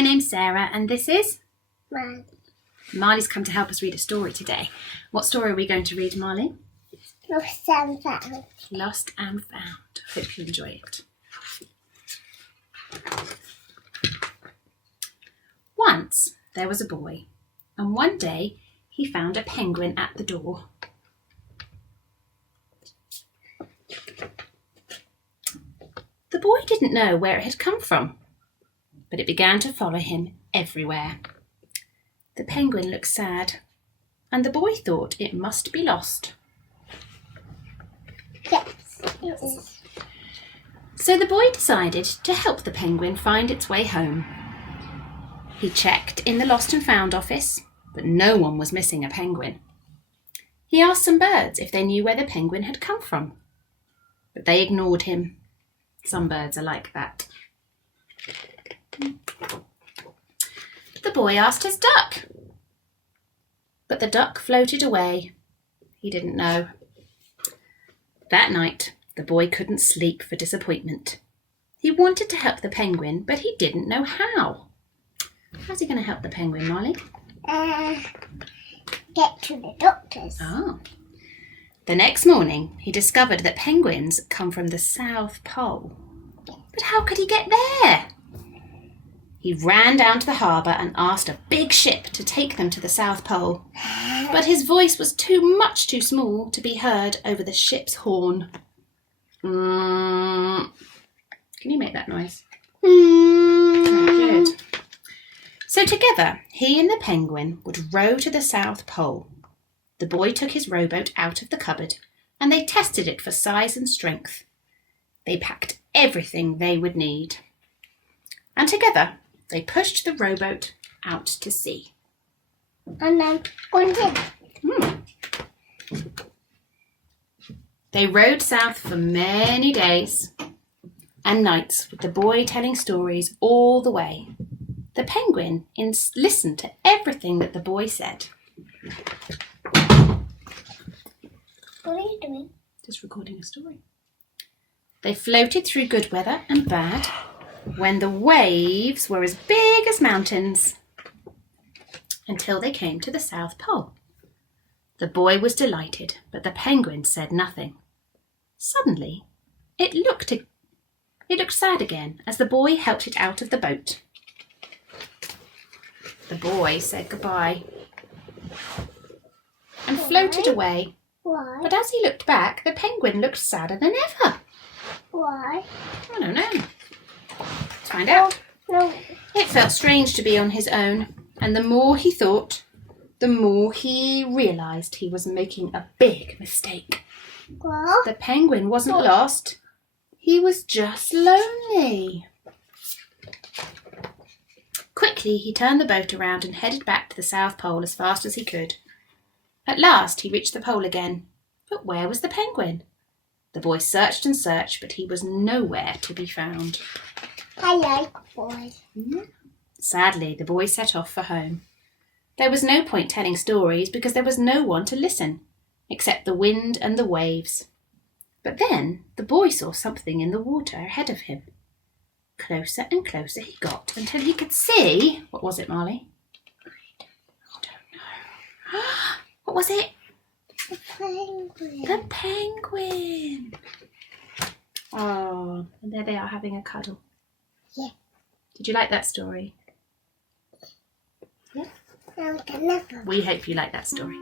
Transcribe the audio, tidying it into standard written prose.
My name's Sarah and this is? Marley. Marley's come to help us read a story today. What story are we going to read, Marley? Lost and Found. Lost and Found. Hope you enjoy it. Once there was a boy, and one day he found a penguin at the door. The boy didn't know where it had come from, but it began to follow him everywhere. The penguin looked sad, and the boy thought it must be lost. Yes, it is. So the boy decided to help the penguin find its way home. He checked in the Lost and Found office, but no one was missing a penguin. He asked some birds if they knew where the penguin had come from, but they ignored him. Some birds are like that. The boy asked his duck, but the duck floated away. He didn't know. That night, the boy couldn't sleep for disappointment. He wanted to help the penguin, but he didn't know how. How's he going to help the penguin, Molly? Get to the doctors. Oh. The next morning, he discovered that penguins come from the South Pole. But how could he get there? He ran down to the harbour and asked a big ship to take them to the South Pole. But his voice was too small to be heard over the ship's horn. Can you make that noise? Good. So together, he and the penguin would row to the South Pole. The boy took his rowboat out of the cupboard and they tested it for size and strength. They packed everything they would need. And together, they pushed the rowboat out to sea. And then going in. They rowed south for many days and nights with the boy telling stories all the way. The penguin listened to everything that the boy said. What are you doing? Just recording a story. They floated through good weather and bad, when the waves were as big as mountains, until they came to the South Pole. The boy was delighted, but the penguin said nothing. Suddenly, it looked sad again as the boy helped it out of the boat. The boy said goodbye and floated away. Why? But as he looked back, the penguin looked sadder than ever. Why? I don't know. Let's find out. No. It felt strange to be on his own, and the more he thought, the more he realised he was making a big mistake. Well, The penguin wasn't lost. He was just lonely. Quickly, he turned the boat around and headed back to the South Pole as fast as he could. At last, he reached the pole again. But where was the penguin? The boy searched and searched, but he was nowhere to be found. I like boys. Sadly, the boy set off for home. There was no point telling stories because there was no one to listen, except the wind and the waves. But then the boy saw something in the water ahead of him. Closer and closer he got until he could see... What was it, Marley? I don't know. What was it? The penguin. The penguin. Oh, and there they are having a cuddle. Yeah. Did you like that story? Now we can never. We hope you like that story.